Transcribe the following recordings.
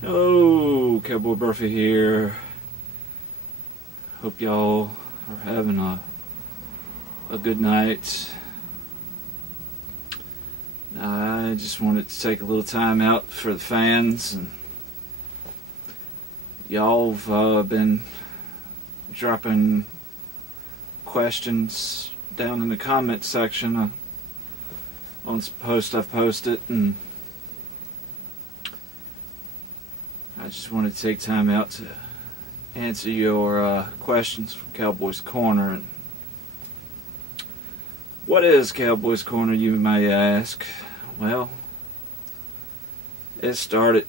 Hello, Cowboy Bruffy here. Hope y'all are having a good night. I just wanted to take a little time out for the fans, and y'all have been dropping questions down in the comment section on some post I've posted, and I just wanted to take time out to answer your questions from Cowboy's Corner. And what is Cowboy's Corner, you may ask? Well, it started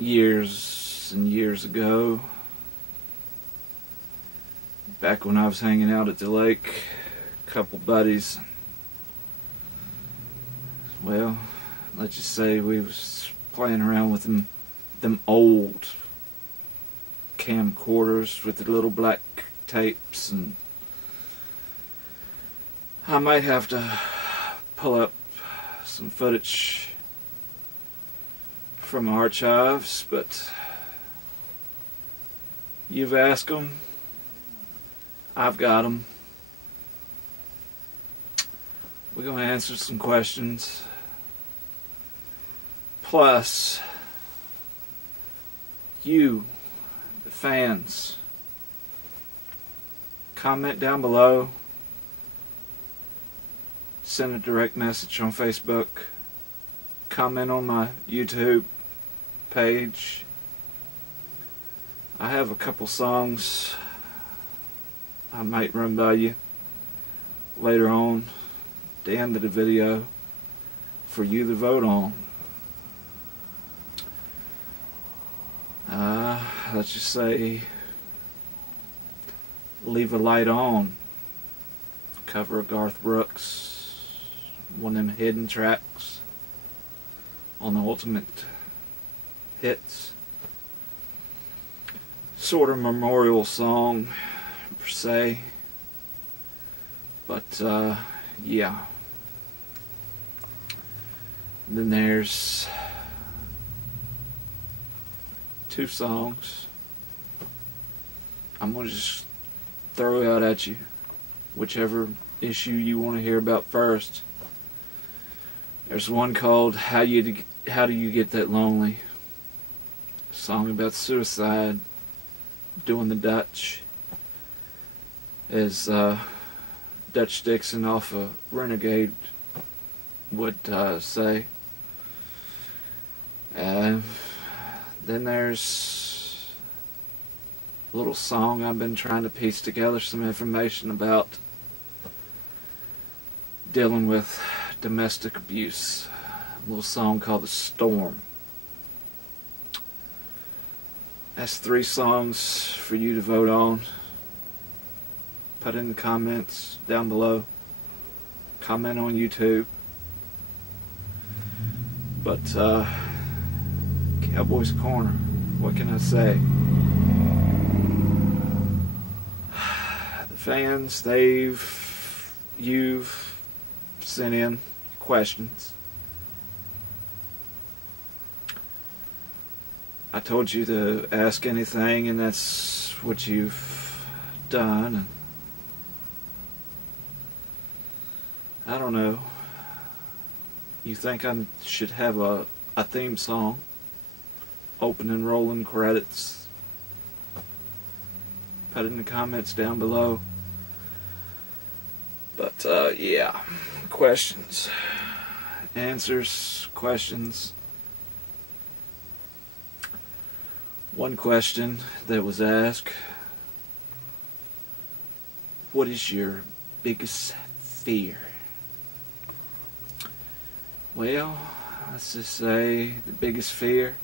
years and years ago, back when I was hanging out at the lake, a couple buddies. Well, let's just say we was playing around with them old camcorders with the little black tapes, and I might have to pull up some footage from archives, but you've asked them, I've got them. We're going to answer some questions, plus you, the fans, comment down below, send a direct message on Facebook, comment on my YouTube page. I have a couple songs I might run by you later on at the end of the video for you to vote on. Let's just say, Leave a Light On, cover of Garth Brooks, one of them hidden tracks on the Ultimate Hits. Sort of memorial song per se, but yeah. And then there's two songs I'm going to just throw out at you, whichever issue you want to hear about first. There's one called How Do You Get That Lonely? A song about suicide, doing the Dutch, as Dutch Dixon off of Renegade would say. Then there's a little song I've been trying to piece together some information about, dealing with domestic abuse. A little song called The Storm. That's 3 songs for you to vote on. Put in the comments down below. Comment on YouTube. But Cowboy's Corner, what can I say? The fans, you've sent in questions. I told you to ask anything, and that's what you've done. And I don't know. You think I should have a theme song? Opening rolling credits? Put it in the comments down below. But yeah, questions, answers, questions. One question that was asked: what is your biggest fear? Well, let's just say the biggest fear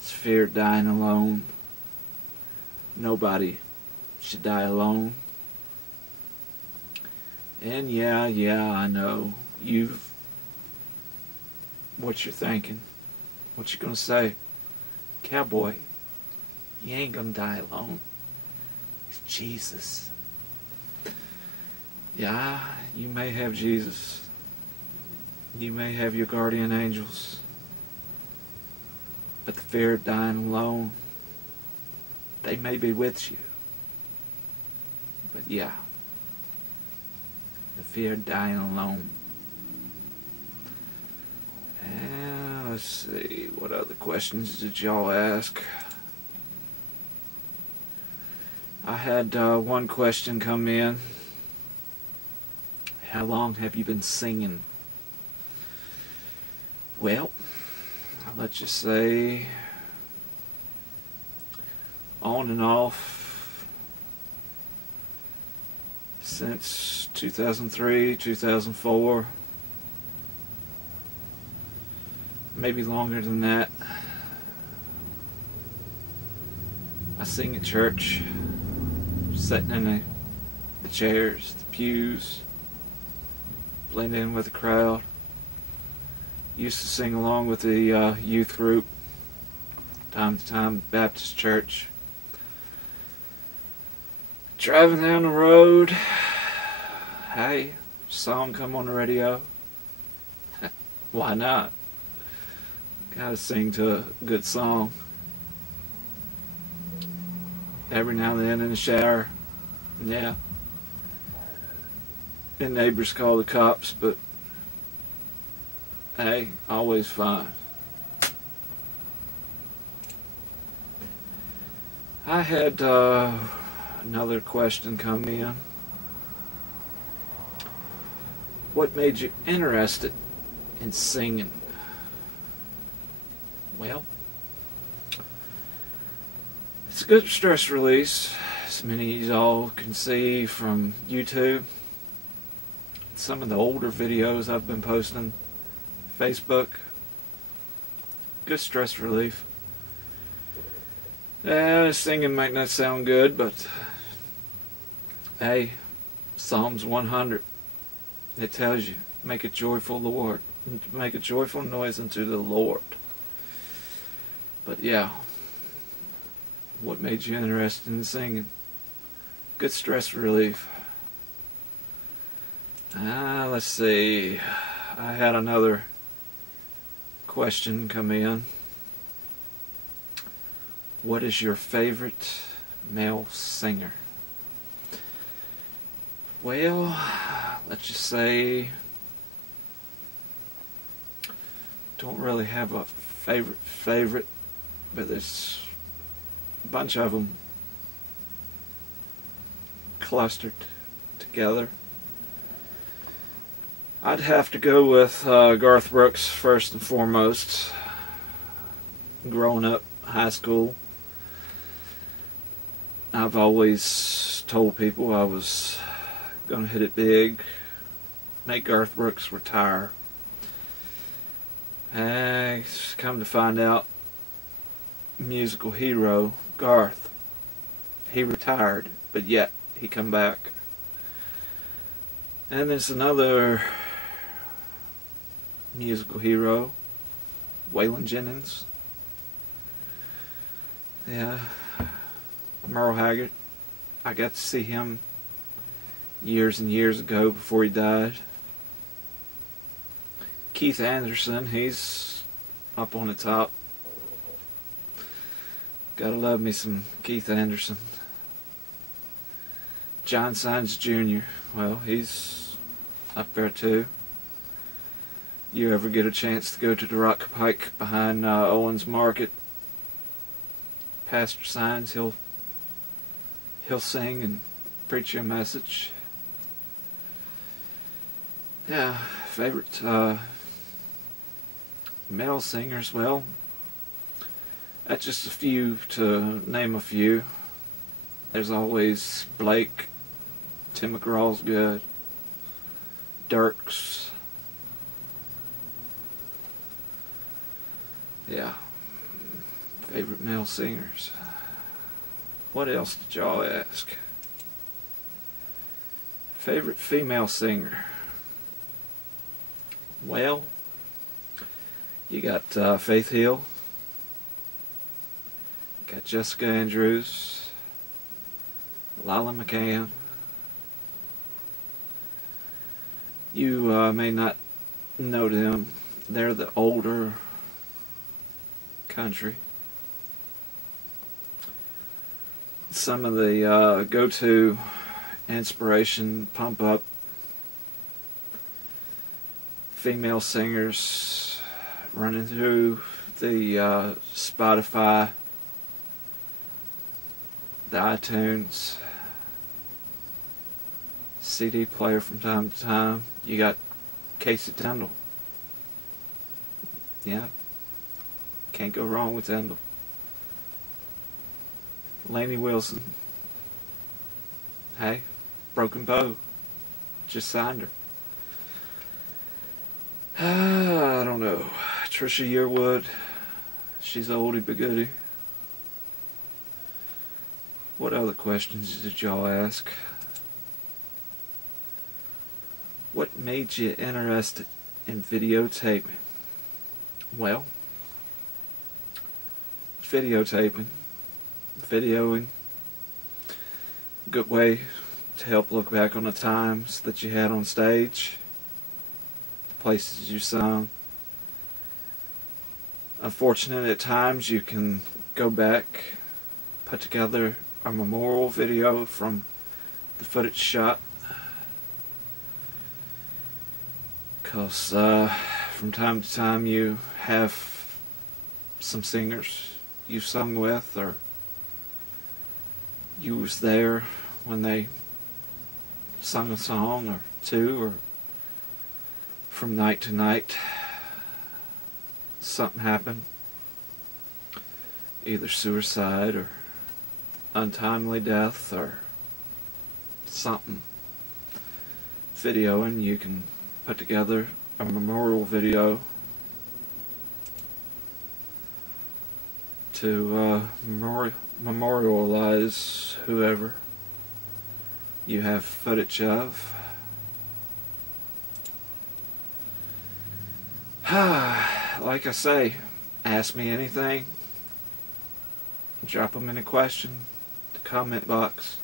is fear of dying alone. Nobody should die alone. And yeah, I know what you're thinking, what you gonna say. Cowboy, you ain't gonna die alone. It's Jesus. Yeah, you may have Jesus. You may have your guardian angels. But the fear of dying alone, they may be with you. But yeah, the fear of dying alone. And let's see, what other questions did y'all ask? I had one question come in. How long have you been singing? Well, let's just say on and off since 2003, 2004, maybe longer than that. I sing at church, sitting in the chairs, the pews, blend in with the crowd. Used to sing along with the youth group, time to time, Baptist church. Driving down the road, hey, song come on the radio. Why not? Gotta sing to a good song. Every now and then in the shower, yeah. And neighbors call the cops, but hey, always fine. I had another question come in. What made you interested in singing? Well, it's a good stress release, as many of y'all can see from YouTube. Some of the older videos I've been posting, Facebook. Good stress relief. Singing might not sound good, but hey, Psalms 100, it tells you, make a joyful Lord, make a joyful noise unto the Lord. But yeah, what made you interested in singing? Good stress relief. Let's see. I had another question come in. What is your favorite male singer? Well, let's just say, don't really have a favorite, but there's a bunch of them clustered together. I'd have to go with Garth Brooks first and foremost. Growing up, high school, I've always told people I was going to hit it big, make Garth Brooks retire. And come to find out, musical hero Garth, he retired, but yet he come back. And there's another musical hero, Waylon Jennings. Yeah, Merle Haggard. I got to see him years and years ago before he died. Keith Anderson, he's up on the top. Gotta love me some Keith Anderson. John Sines Jr., well, he's up there too. You ever get a chance to go to the Rock Pike behind Owens Market, Pastor Sines, he'll sing and preach you a message. Yeah, favorite male singers, well, that's just a few to name a few. There's always Blake, Tim McGraw's good, Dirks. Yeah, favorite male singers. What else did y'all ask? Favorite female singer? Well, you got Faith Hill, got Jessica Andrews, Lila McCann. You may not know them. They're the older country. some of the go-to inspiration pump up female singers running through the Spotify, the iTunes, CD player from time to time. You got Casey Tyndall. Yeah, can't go wrong with Tyndall. Lainey Wilson. Hey, Broken Bow. Just signed her. I don't know. Trisha Yearwood. She's an oldie but goodie. What other questions did y'all ask? What made you interested in videotaping? Well, videotaping, videoing, good way to help look back on the times that you had on stage, the places you sung. Unfortunate at times you can go back, put together a memorial video from the footage shot, because from time to time you have some singers you've sung with, or you was there when they sung a song or two, or from night to night something happened, either suicide or untimely death or something. Videoing, you can put together a memorial video to memorialize whoever you have footage of. Like I say, ask me anything. Drop them in a question in the comment box.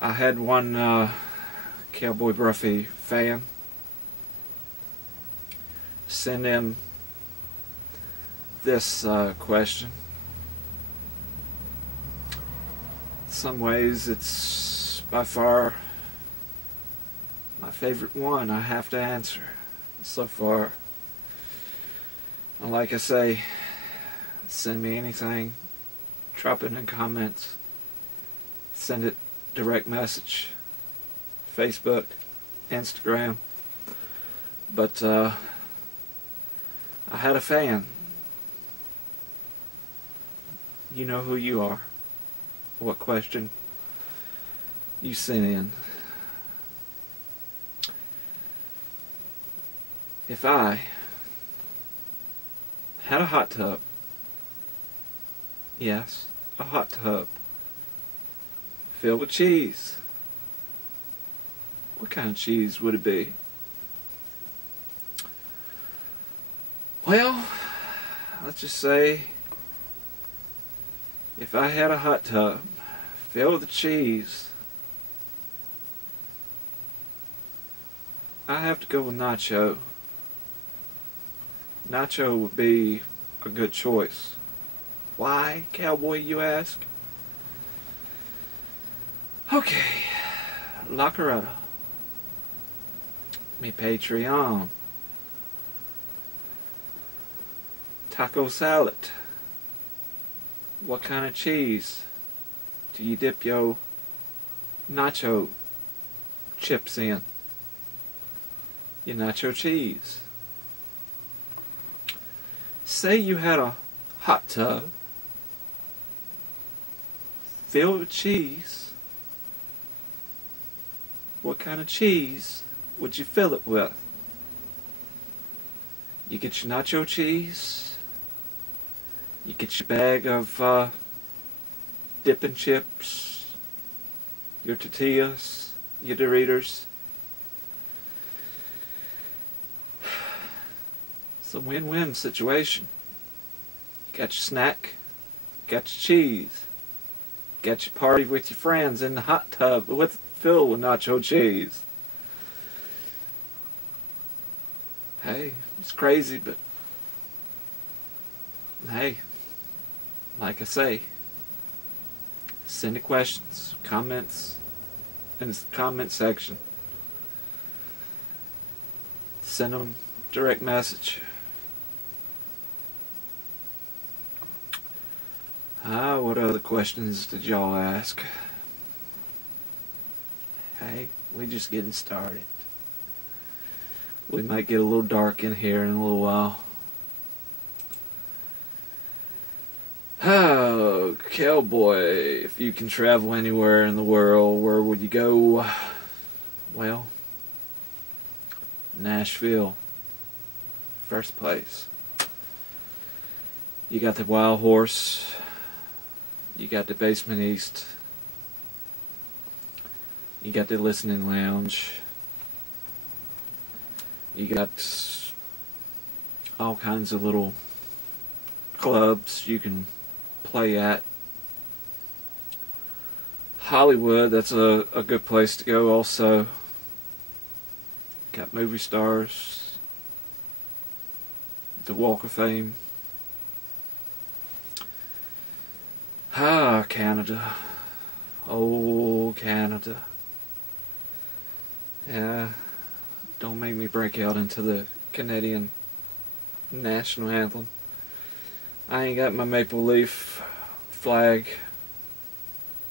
I had one Cowboy Bruffy fan send in this question. In some ways it's by far my favorite one I have to answer so far. And like I say, send me anything, drop it in the comments, send it direct message, Facebook, Instagram. But I had a fan. You know who you are, what question you sent in. If I had a hot tub, yes, a hot tub filled with cheese, what kind of cheese would it be? Well, let's just say if I had a hot tub filled with cheese, I have to go with nacho. Nacho would be a good choice. Why, Cowboy, you ask? Okay, Lacaretta, mi Patreon, taco salad. What kind of cheese do you dip your nacho chips in? Your nacho cheese. Say you had a hot tub filled with cheese. What kind of cheese would you fill it with? You get your nacho cheese, you get your bag of dipping chips, your tortillas, your Doritos. It's a win-win situation. You got your snack, you got your cheese, you got your party with your friends in the hot tub filled with nacho cheese. Hey, it's crazy, but hey, like I say, send the questions, comments in the comment section. Send them direct message. What other questions did y'all ask? Hey, we just getting started. We might get a little dark in here in a little while. Oh, Cowboy, if you can travel anywhere in the world, where would you go? Well, Nashville, first place. You got the Wild Horse, you got the Basement East, you got the Listening Lounge, you got all kinds of little clubs you can play at. Hollywood, that's a good place to go also. Got movie stars, the Walk of Fame. Canada. Oh, Canada. Yeah, don't make me break out into the Canadian national anthem. I ain't got my maple leaf flag,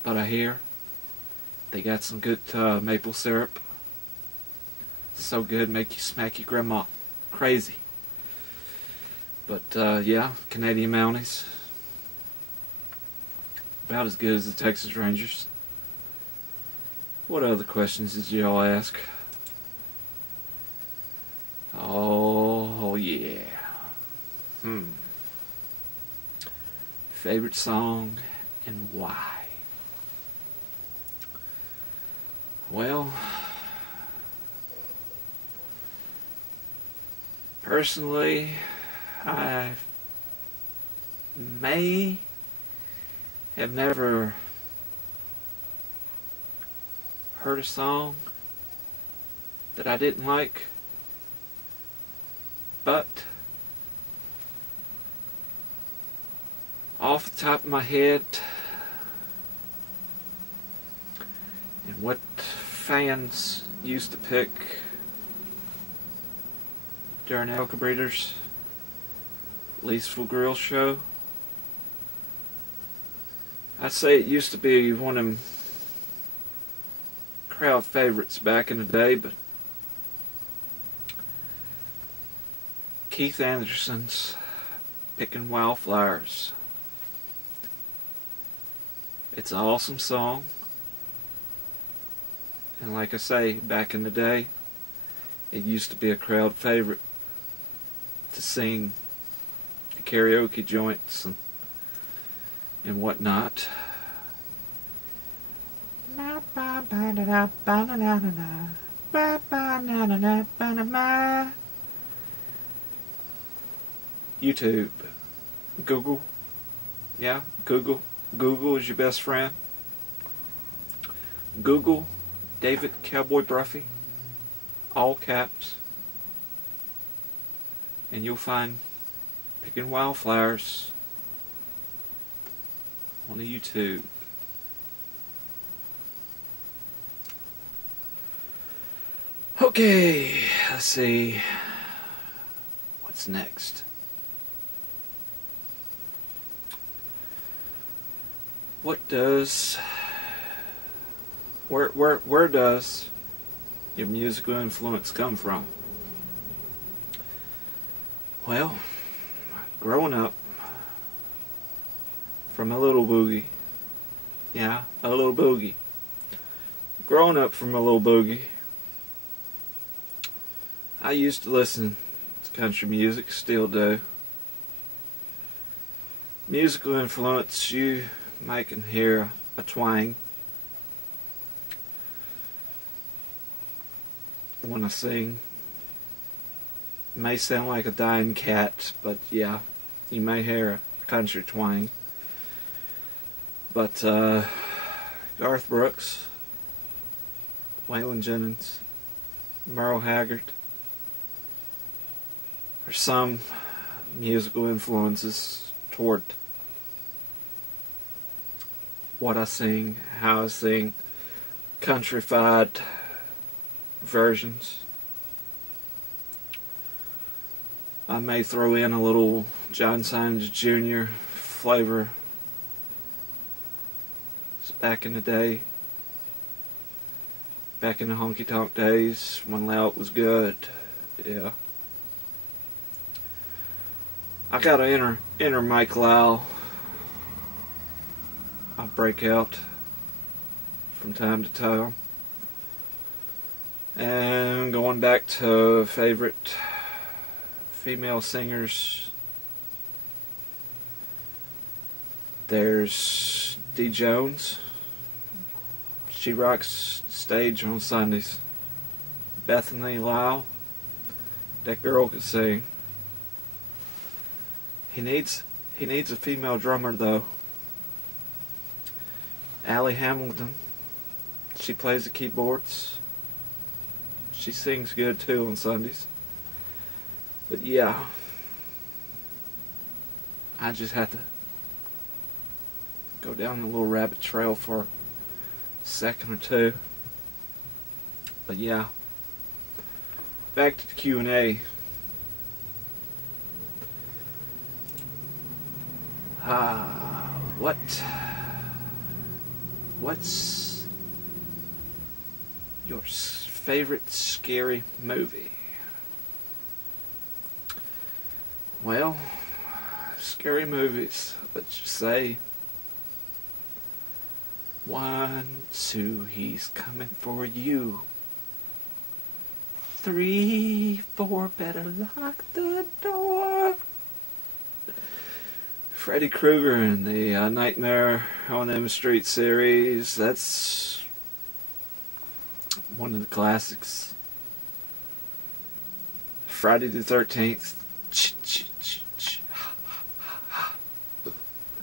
but I hear they got some good maple syrup. So good, make you smack your grandma crazy. But yeah, Canadian Mounties, about as good as the Texas Rangers. What other questions did y'all ask? Oh yeah. Favorite song and why? Well, personally, I may have never heard a song that I didn't like, but off the top of my head, and what fans used to pick during Elka Breeder's Leesville Grill show, I'd say it used to be one of them crowd favorites back in the day, but Keith Anderson's Picking Wildflowers. It's an awesome song, and like I say, back in the day, it used to be a crowd favorite to sing the karaoke joints and whatnot. YouTube, Google, yeah, Google is your best friend. Google David Cowboy Bruffy, all caps, and you'll find Picking Wildflowers on the YouTube. Okay, let's see what's next. Where does your musical influence come from? Well, growing up from a little boogie, yeah, a little boogie. Growing up from a little boogie, I used to listen to country music, still do. Musical influence, you might can hear a twang when I sing. It may sound like a dying cat, but yeah, you may hear a country twang. But Garth Brooks, Waylon Jennings, Merle Haggard are some musical influences toward what I sing, how I sing, countrified versions. I may throw in a little John Sines Jr. flavor. It's back in the day, back in the honky tonk days when Loud was good. Yeah. I got an inner Mike Lau. I break out from time to time. And going back to favorite female singers, there's Dee Jones. She rocks the stage on Sundays. Bethany Lau. That girl could sing. He needs a female drummer though. Allie Hamilton. She plays the keyboards. She sings good too on Sundays. But yeah, I just had to go down a little rabbit trail for a second or two. But yeah, back to the Q&A. What's your favorite scary movie? Well, scary movies, let's just say 1, 2, he's coming for you. 3, 4, better lock the door. Freddy Krueger in the Nightmare on Elm Street series. That's one of the classics. Friday the 13th.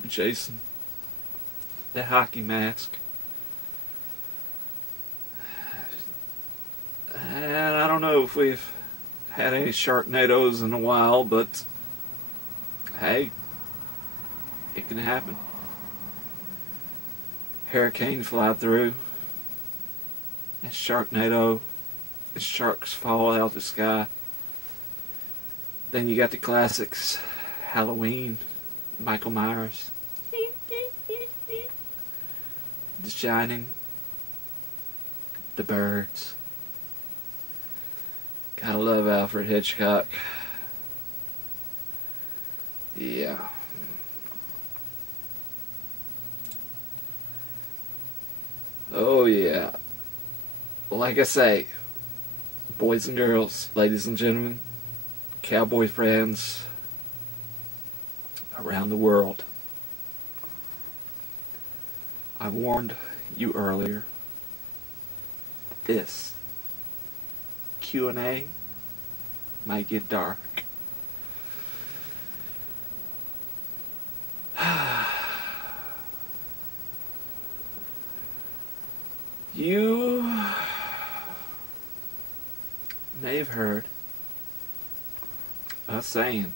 Jason. That hockey mask. And I don't know if we've had any Sharknadoes in a while, but hey, it can happen. Hurricanes fly through. A Sharknado. The sharks fall out of the sky. Then you got the classics. Halloween. Michael Myers. The Shining. The Birds. Gotta love Alfred Hitchcock. Yeah. Oh yeah. Like I say, boys and girls, ladies and gentlemen, cowboy friends around the world, I warned you earlier, this Q&A might get dark. You may have heard us saying,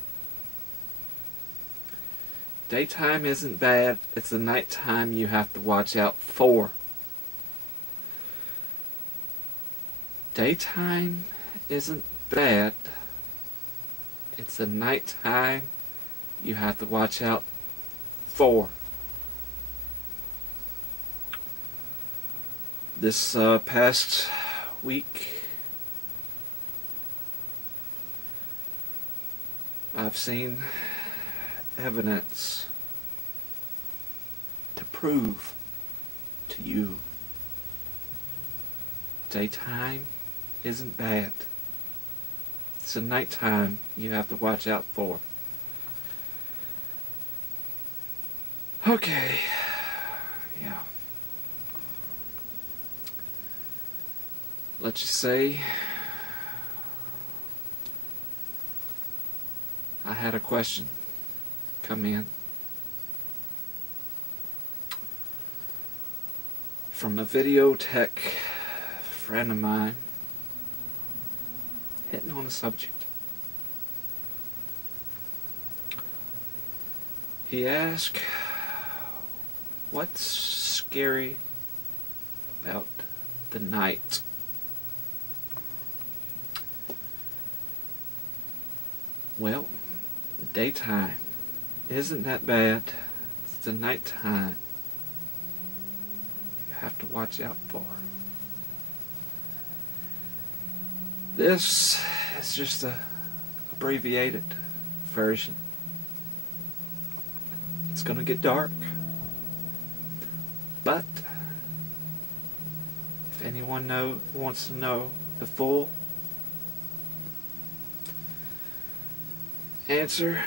daytime isn't bad, it's the nighttime you have to watch out for. Daytime isn't bad, it's the nighttime you have to watch out for. This past week, I've seen evidence to prove to you daytime isn't bad. It's the nighttime you have to watch out for. Okay. Yeah. Let's just say I had a question come in from a video tech friend of mine hitting on a subject. He asked, What's scary about the night? Well, daytime isn't that bad. It's the nighttime you have to watch out for. This is just a abbreviated version. It's gonna get dark, but if anyone wants to know the full answer,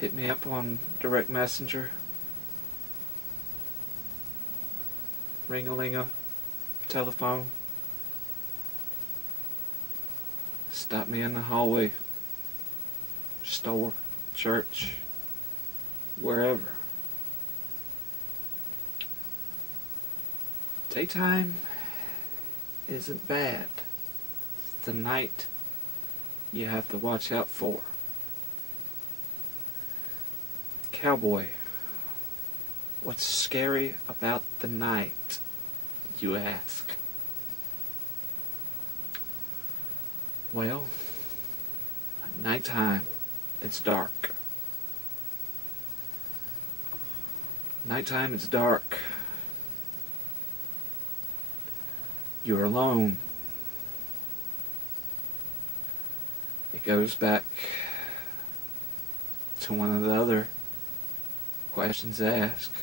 hit me up on direct messenger, ring-a-ling-a, telephone, stop me in the hallway, store, church, wherever. Daytime isn't bad. It's the night you have to watch out for. Cowboy, what's scary about the night, you ask? Well, at nighttime, it's dark. Nighttime, it's dark. You're alone. It goes back to one of the other questions asked.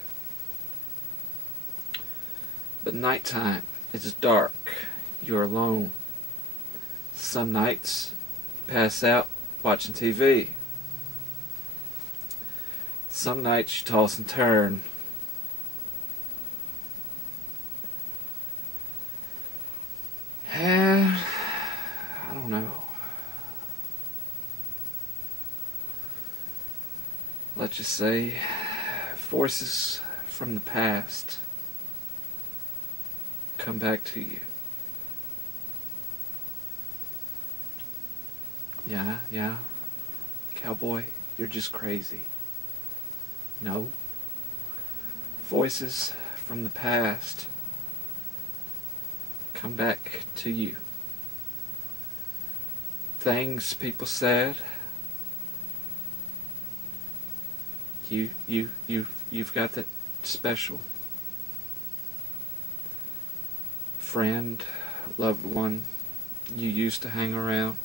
But nighttime, it's dark. You're alone. Some nights you pass out watching TV. Some nights you toss and turn. I don't know. Let's just say forces from the past come back to you. Yeah, Cowboy, you're just crazy. No. Voices from the past come back to you. Things people said. You've got that special friend, loved one you used to hang around.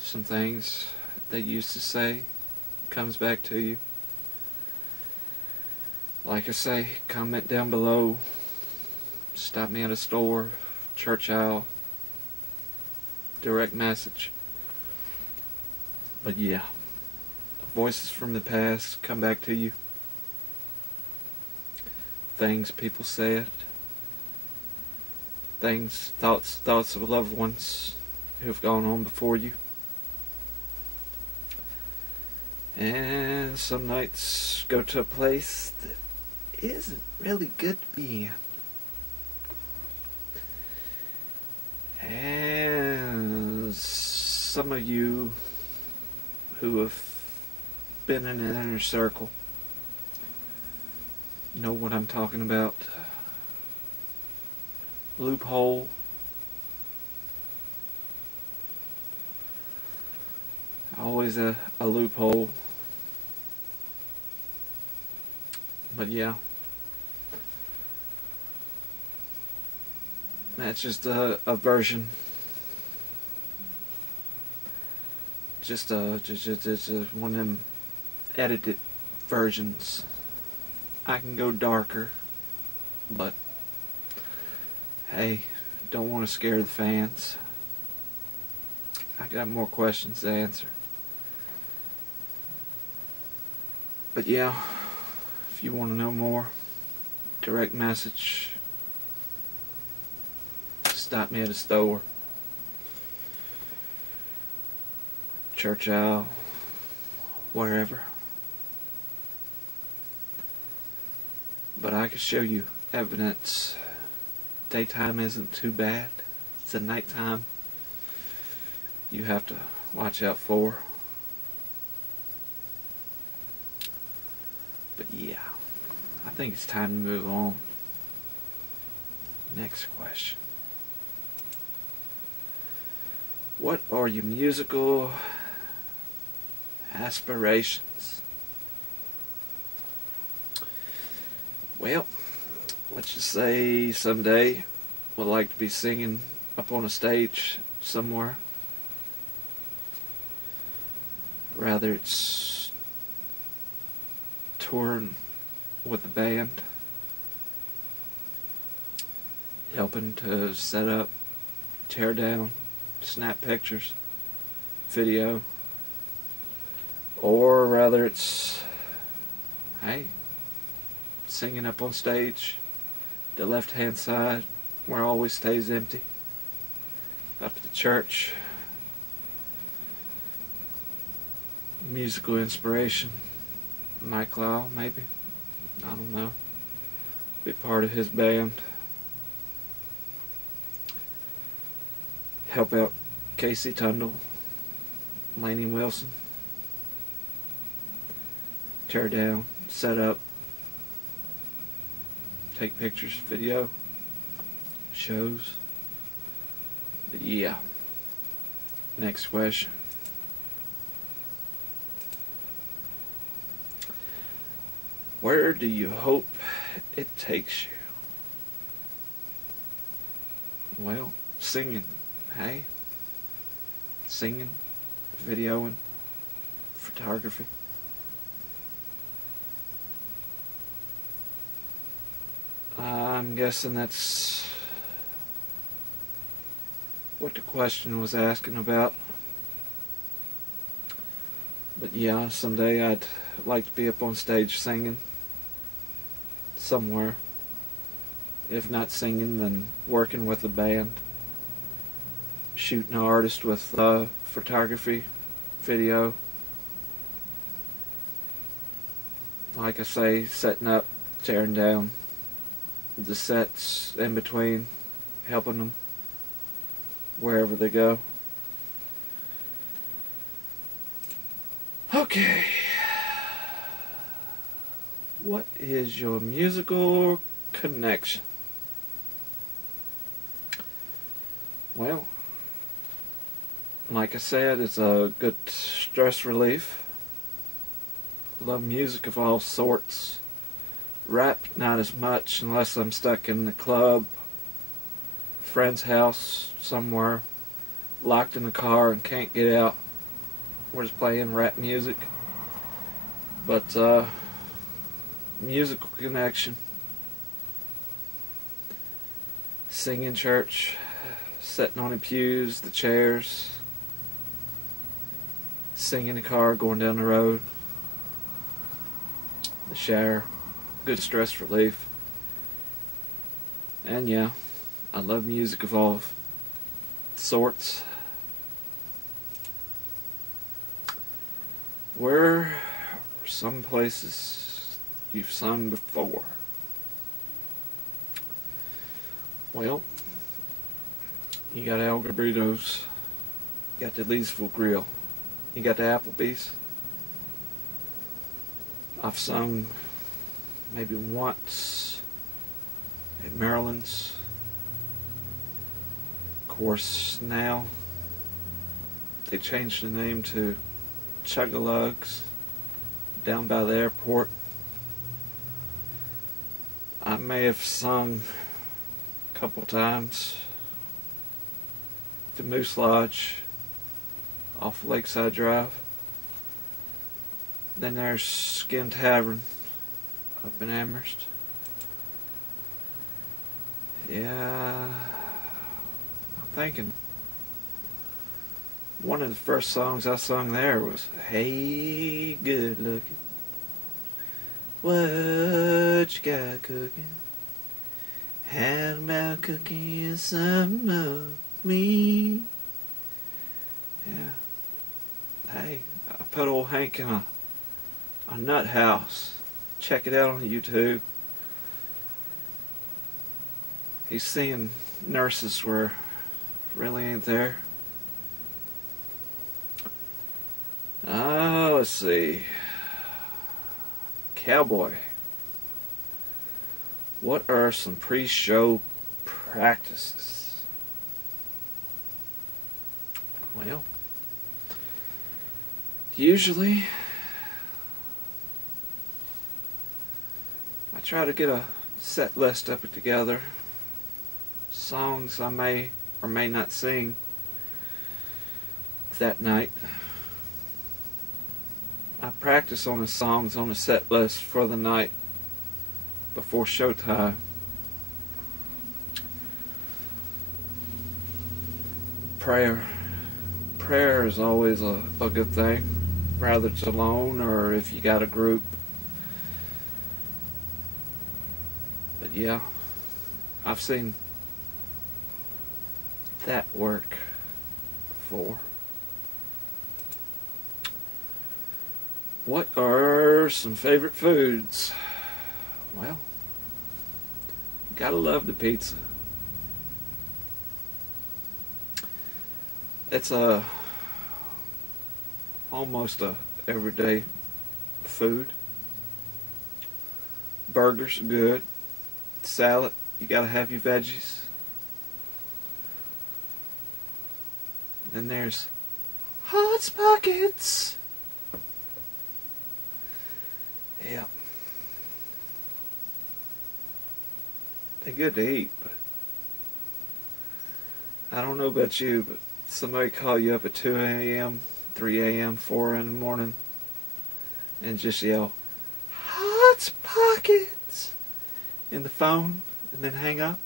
Some things they used to say comes back to you. Like I say, comment down below. Stop me at a store, church aisle, direct message. But yeah, voices from the past come back to you. Things people said. Things, thoughts of loved ones who've gone on before you. And some nights go to a place that isn't really good to be in. And some of you who have been in an inner circle know what I'm talking about. Loophole. Always a loophole. But yeah, that's just a version. Just one of them edited versions. I can go darker, but hey, don't want to scare the fans. I got more questions to answer. But yeah, if you want to know more, direct message. Stop me at a store, church aisle, wherever. But I can show you evidence. Daytime isn't too bad. It's the nighttime you have to watch out for. But yeah, I think it's time to move on. Next question. What are your musical aspirations? Well, let's just say someday would like to be singing up on a stage somewhere. Rather it's touring with a band, helping to set up, tear down, snap pictures, video, or rather it's, hey, singing up on stage, the left hand side where it always stays empty, up at the church. Musical inspiration, Mike Lyle maybe, I don't know, be part of his band. Help out Casey Tundle, Lainey Wilson. Tear down, set up, take pictures, video, shows. But yeah. Next question. Where do you hope it takes you? Well, singing. Hey, singing, videoing, photography. I'm guessing that's what the question was asking about. But yeah, someday I'd like to be up on stage singing somewhere. If not singing, then working with a band. Shooting an artist with photography, video. Like I say, setting up, tearing down, the sets in between, helping them wherever they go. Okay. What is your musical connection? Well, like I said, it's a good stress relief. Love music of all sorts. Rap, not as much unless I'm stuck in the club, friend's house, somewhere, locked in the car and can't get out. We're just playing rap music. But, musical connection. Sing in church, sitting on the pews, the chairs. Sing in the car, going down the road. The shower. Good stress relief. And yeah, I love music of all sorts. Where are some places you've sung before? Well, you got El Gabritos, you got the Leesville Grill, you got the Applebee's. I've sung maybe once at Maryland's. Of course, now they changed the name to Chug-a-Lugs down by the airport. I may have sung a couple times at the Moose Lodge off Lakeside Drive. Then there's Skin Tavern up in Amherst. Yeah, I'm thinking one of the first songs I sung there was "Hey, good looking, what you got cooking? How about cooking some of me?" Yeah. Hey, I put old Hank in a nut house. Check it out on YouTube. He's seeing nurses where really ain't there. let's see. Cowboy, what are some pre-show practices? Well, usually I try to get a set list up together. Songs I may or may not sing that night. I practice on the songs on the set list for the night before showtime. Prayer is always a good thing, whether it's alone or if you got a group. But yeah, I've seen that work before. What are some favorite foods? Well, gotta love the pizza. It's almost a everyday food. Burgers are good. Salad, you gotta have your veggies. Then there's Hot Pockets. Yeah. They're good to eat, but I don't know about you, but somebody call you up at 2 a.m., 3 a.m., 4 in the morning and just yell, Hot Pockets in the phone and then hang up?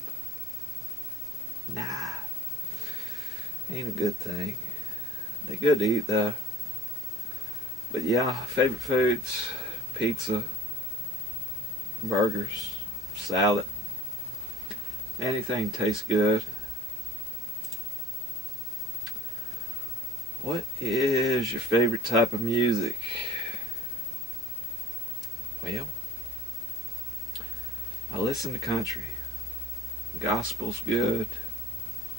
Nah. Ain't a good thing. They're good to eat though. But yeah, favorite foods, pizza, burgers, salad. Anything tastes good. What is your favorite type of music? Well, I listen to country. Gospel's good.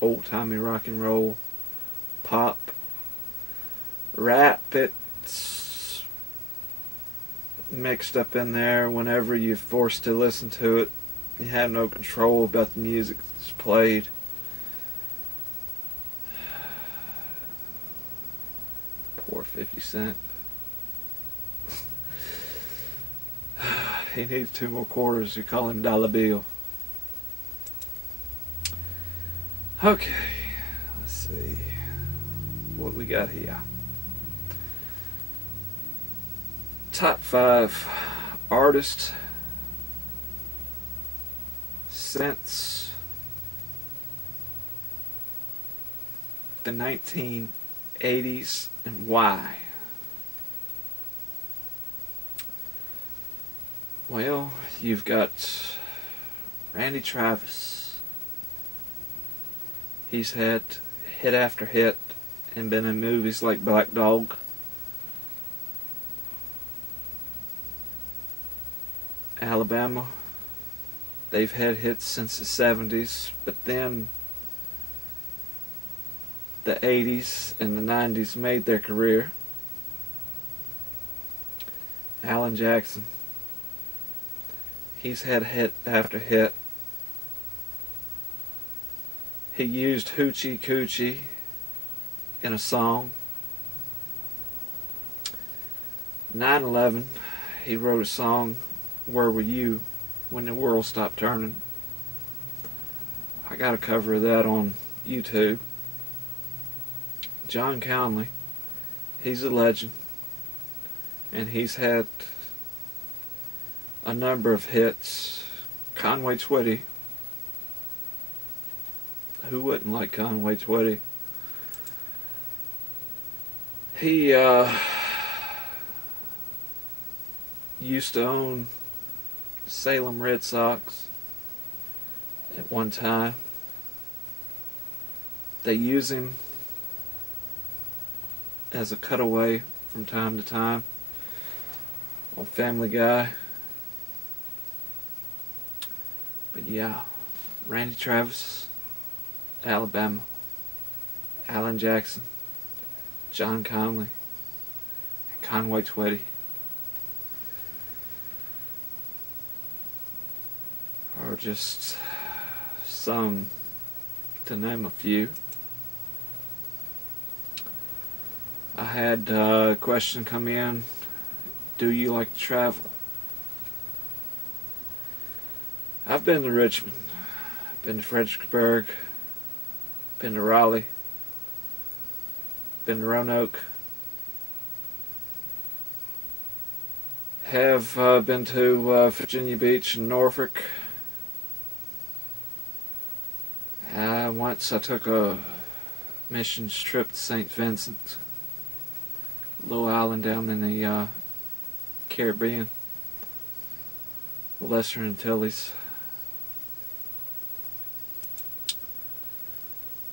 Old-timey rock and roll. Pop. Rap, it's mixed up in there whenever you're forced to listen to it. You have no control about the music that's played. Poor 50 Cent. He needs 2 more quarters. You call him Dollar Bill. Okay, let's see what we got here. Top 5 artists since the 1980s and why? Well, you've got Randy Travis. He's had hit after hit and been in movies like Black Dog. Alabama. They've had hits since the 70s, but then the 80s and the 90s made their career. Alan Jackson. He's had hit after hit. He used Hoochie Coochie in a song. 9/11, he wrote a song, Where Were You When the World Stopped Turning? I got a cover of that on YouTube. John Conley, he's a legend, and he's had a number of hits. Conway Twitty, who wouldn't like Conway Twitty? He used to own Salem Red Sox at one time. They use him as a cutaway from time to time on Family Guy. But yeah, Randy Travis, Alabama, Alan Jackson, John Conley, Conway Twitty, or just some, to name a few. I had a question come in: do you like to travel? I've been to Richmond, been to Fredericksburg, been to Raleigh, been to Roanoke, have been to Virginia Beach and Norfolk. Once I took a missions trip to St. Vincent, a little island down in the Caribbean, the Lesser Antilles.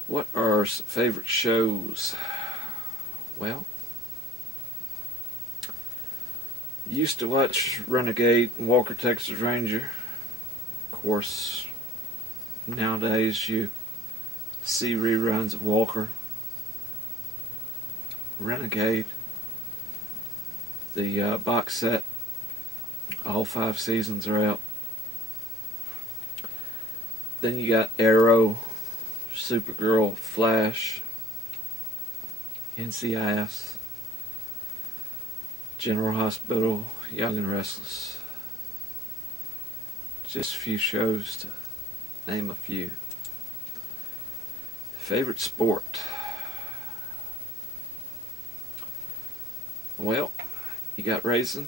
What are some favorite shows? Well, used to watch Renegade and Walker, Texas Ranger. Of course, nowadays you see reruns of Walker. Renegade, the box set, all 5 seasons are out. Then you got Arrow, Supergirl, Flash, NCIS, General Hospital, Young and Restless. Just a few shows to name a few. Favorite sport? Well, you got racing.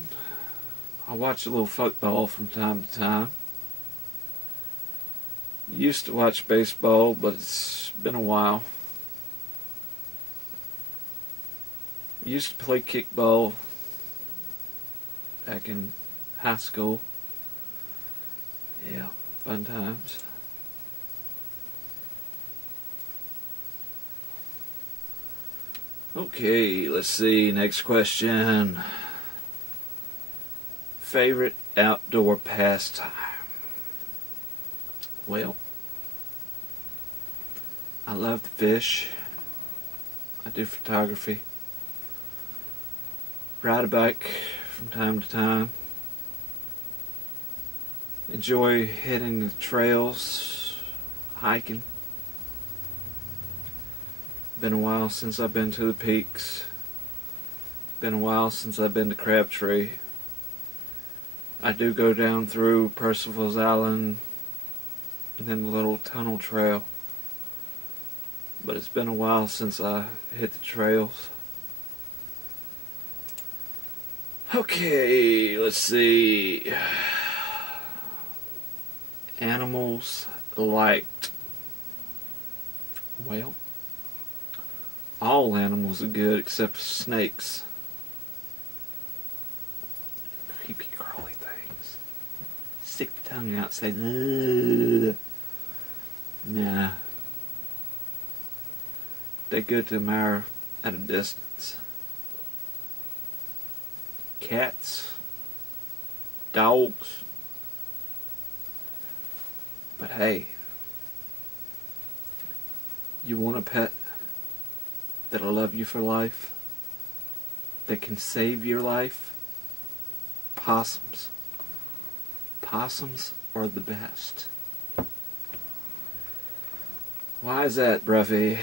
I watch a little football from time to time. Used to watch baseball, but it's been a while. Used to play kickball back in high school. Yeah, fun times. Okay, let's see, next question. Favorite outdoor pastime? Well, I love to fish. I do photography. Ride a bike from time to time. Enjoy hitting the trails, hiking. Been a while since I've been to the peaks. Been a while since I've been to Crabtree. I do go down through Percival's Island and then the little tunnel trail. But it's been a while since I hit the trails. Okay, let's see. Animals liked. Well, all animals are good except snakes. Creepy crawly things. Stick the tongue out and say, ugh. Nah. They're good to admire at a distance. Cats. Dogs. But hey, you want a pet that'll love you for life? That can save your life? Possums. Possums are the best. Why is that, Bruffy,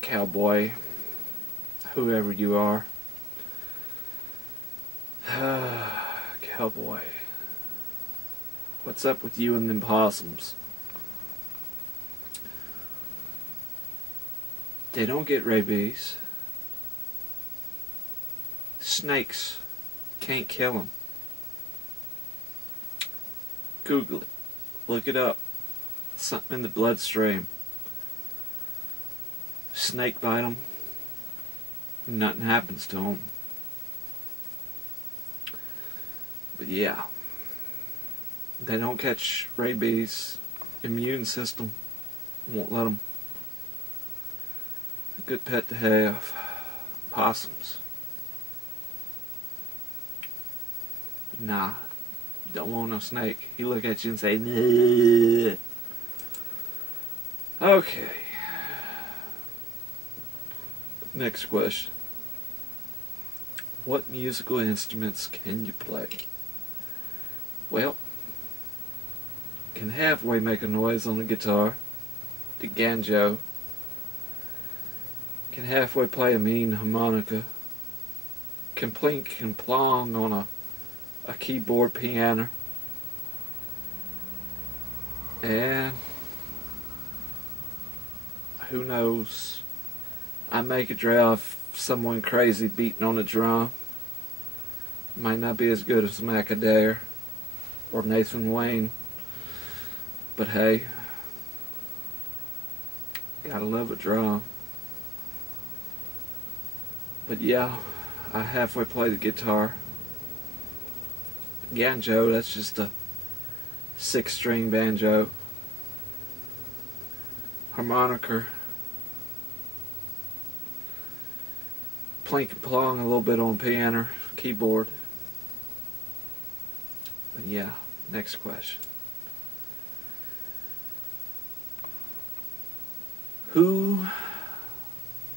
Cowboy, whoever you are? Cowboy. What's up with you and them possums? They don't get rabies. Snakes can't kill them. Google it. Look it up. Something in the bloodstream. Snake bite them. Nothing happens to them. But yeah. They don't catch rabies. Immune system won't let them. A good pet to have. Possums. But nah. Don't want no snake. He look at you and say, nah. Okay. Next question. What musical instruments can you play? Well, can halfway make a noise on the guitar, the banjo. Can halfway play a mean harmonica. Can plink and plong on a keyboard piano. And who knows, I make a drive someone crazy beating on a drum. Might not be as good as Mac Adair or Nathan Wayne, but hey, gotta love a drum. But yeah, I halfway play the guitar. Banjo, that's just a 6-string banjo. Harmonica. Plink and plong a little bit on piano, keyboard. But yeah, next question. Who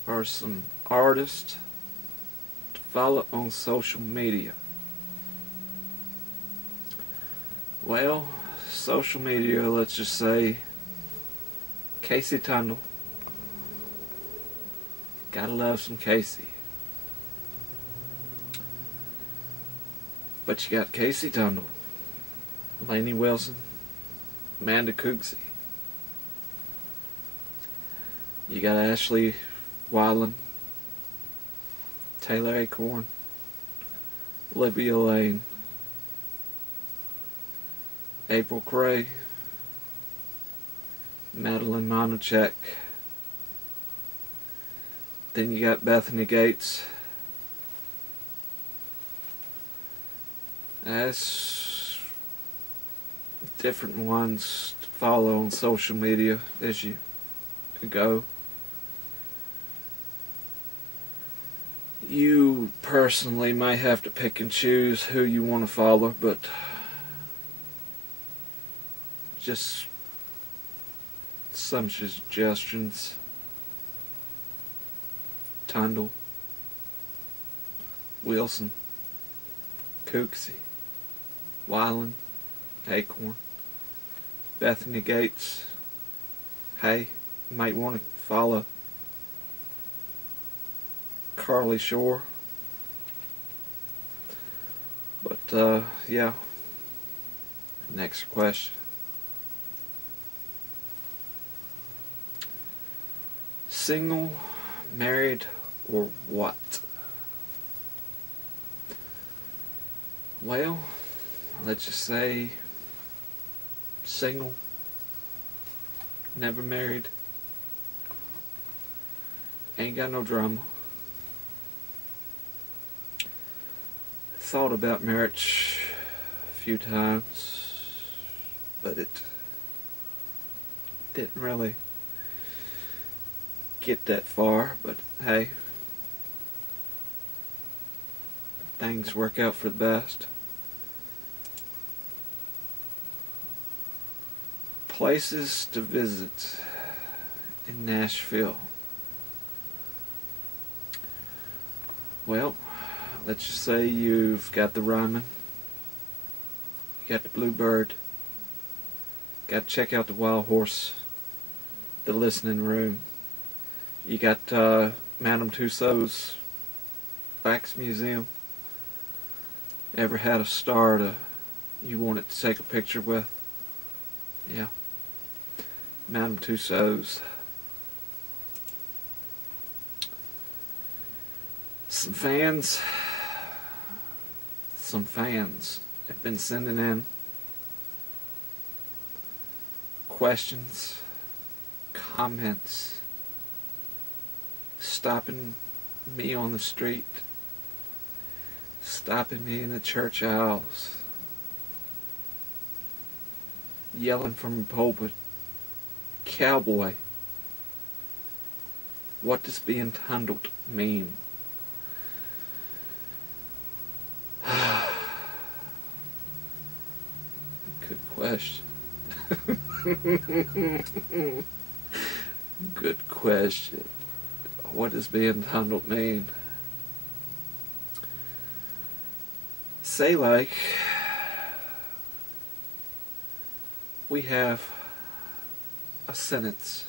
are some artists to follow on social media? Well, social media, let's just say Casey Tundle. Gotta love some Casey. But you got Casey Tundle, Lainey Wilson, Amanda Cooksey. You got Ashley Wyland, Taylor Acorn, Olivia Lane, April Cray, Madeline Monachek. Then you got Bethany Gates. That's different ones to follow on social media as you go. You personally might have to pick and choose who you want to follow, but just some suggestions. Tundle, Wilson, Cooksey, Wyland, Acorn, Bethany Gates. Hey, you might want to follow Carly Shore. But yeah, next question. Single, married, or what? Well, let's just say single, never married, ain't got no drama. Thought about marriage a few times, but it didn't really get that far. But hey, things work out for the best. Places to visit in Nashville. Well, let's just say you've got the Ryman, you got the Bluebird, got to check out the Wild Horse, the Listening Room. You got Madame Tussauds Wax Museum. Ever had a star that you wanted to take a picture with? Yeah, Madame Tussauds. Some fans have been sending in questions, comments, stopping me on the street, stopping me in the church aisles, yelling from the pulpit, "Cowboy, what does being tundled mean?" Good question. Good question. What does being tundled mean? Say like we have a sentence.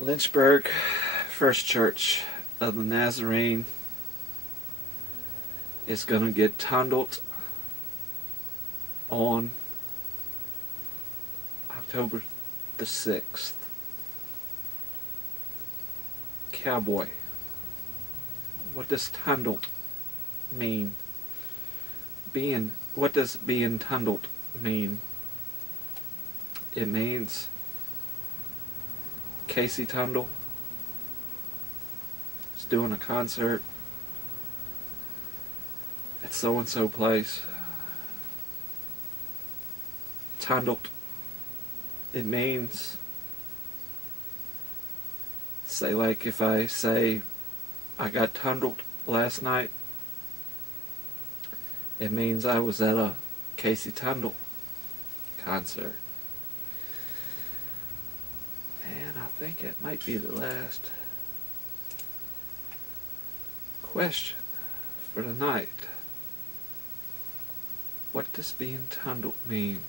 Lynchburg First Church of the Nazarene is going to get tunneled on October the 6th. Cowboy. What does tunneled mean? What does being tunneled mean? It means Casey Tundle is doing a concert at so-and-so place. Tunneled. It means, say like if I say I got tunneled last night, it means I was at a Casey Tundle concert. And I think it might be the last question for tonight. What does being tunneled mean?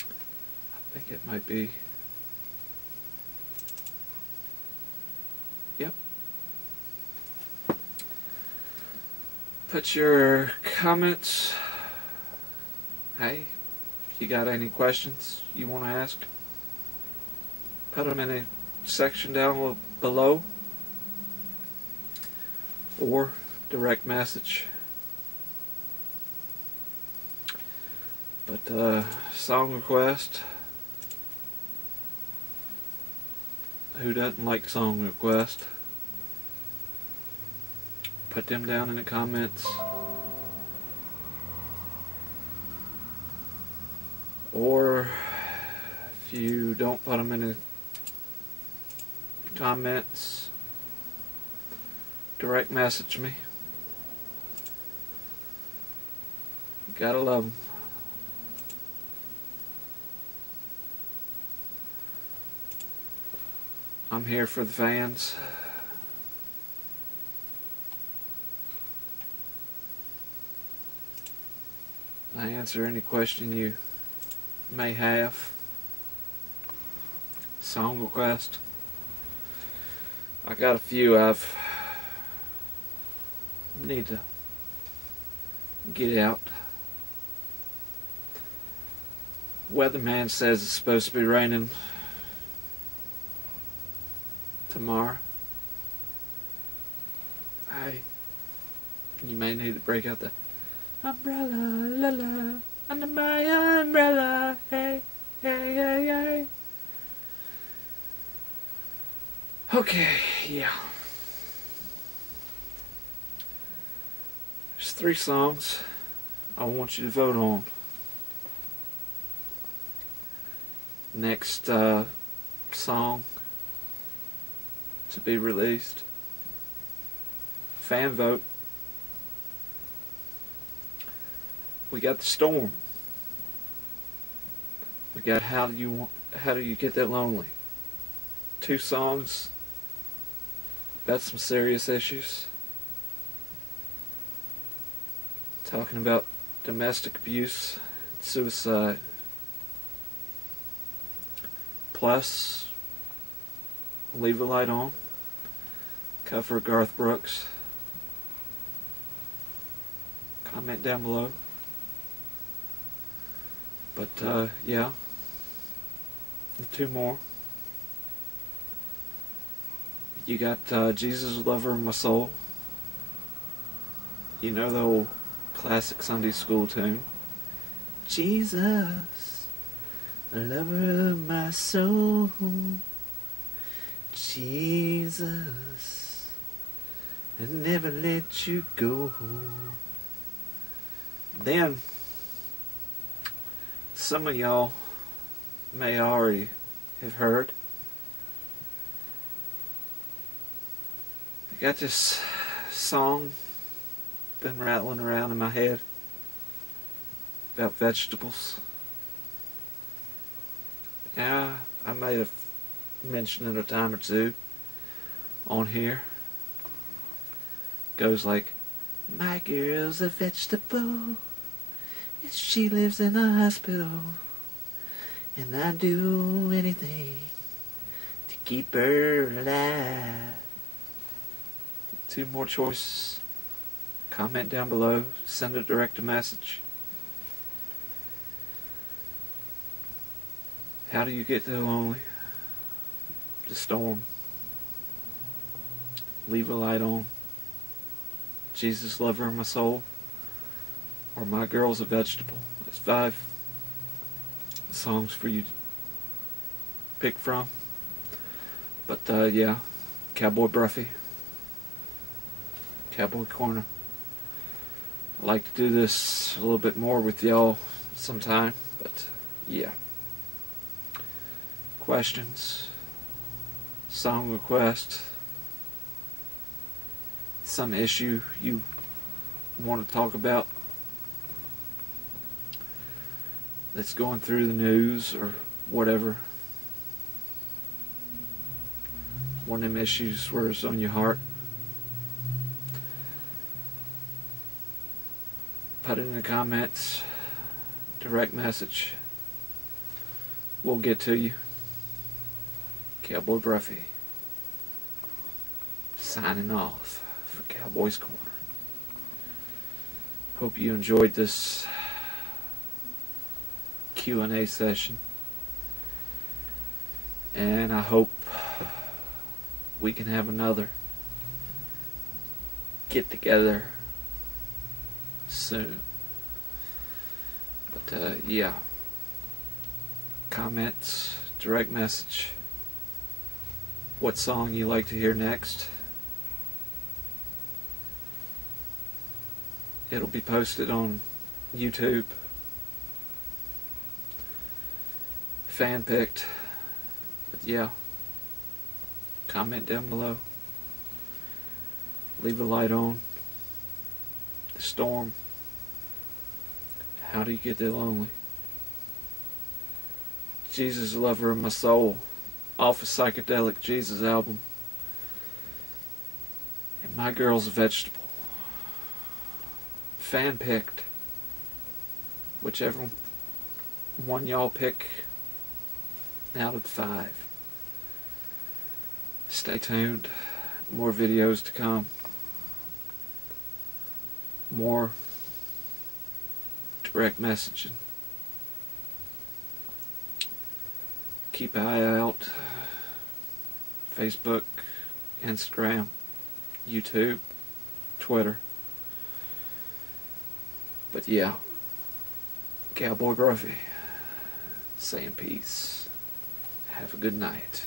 I think it might be. Yep. Put your comments. Hey, if you got any questions you want to ask, put them in a section down below, or direct message. But song request. Who doesn't like song request? Put them down in the comments. Or if you don't put them in the comments, direct message me. You gotta love them. I'm here for the fans. I answer any question you may have. Song request. I got a few I've need to get out. Weatherman says it's supposed to be raining tomorrow. Hey, you may need to break out the umbrella, la la, under my umbrella, hey, hey, hey, hey. Okay, yeah. There's 3 songs I want you to vote on. Next song to be released. Fan vote. We got The Storm. We got How Do You Get That Lonely. 2 songs about some serious issues. Talking about domestic abuse, suicide. Plus, Leave a Light On, cover of Garth Brooks. Comment down below. But yeah, and 2 more. You got Jesus, Lover of My Soul. You know the old classic Sunday school tune. Jesus, lover of my soul. Jesus, I never let you go. Then, some of y'all may already have heard. I got this song been rattling around in my head about vegetables. Yeah, I made a mention it a time or two on here. Goes like, my girl's a vegetable, and she lives in a hospital, and I'd do anything to keep her alive. 2 more choices. Comment down below, send a direct message. How do you get the lonely? The storm. Leave a light on. Jesus, lover of my soul. Or my girl's a vegetable. That's 5 songs for you to pick from. But yeah, Cowboy Bruffy. Cowboy Corner. I like to do this a little bit more with y'all sometime, but yeah. Questions, song request, some issue you want to talk about that's going through the news or whatever. One of them issues where it's on your heart. Put it in the comments, direct message. We'll get to you. Cowboy Bruffy signing off for Cowboy's Corner. Hope you enjoyed this Q&A session, and I hope we can have another get together soon. But yeah, comments, direct message, what song you like to hear next. It'll be posted on YouTube, fan picked. But yeah, comment down below, leave a light on. The storm. How do you get that lonely? Jesus, lover of my soul, off a Psychedelic Jesus album. And my girl's a vegetable. Fan picked. Whichever one y'all pick out of the 5. Stay tuned. More videos to come. More direct messaging. Keep an eye out. Facebook, Instagram, YouTube, Twitter. But yeah, Cowboy Bruffy saying peace. Have a good night.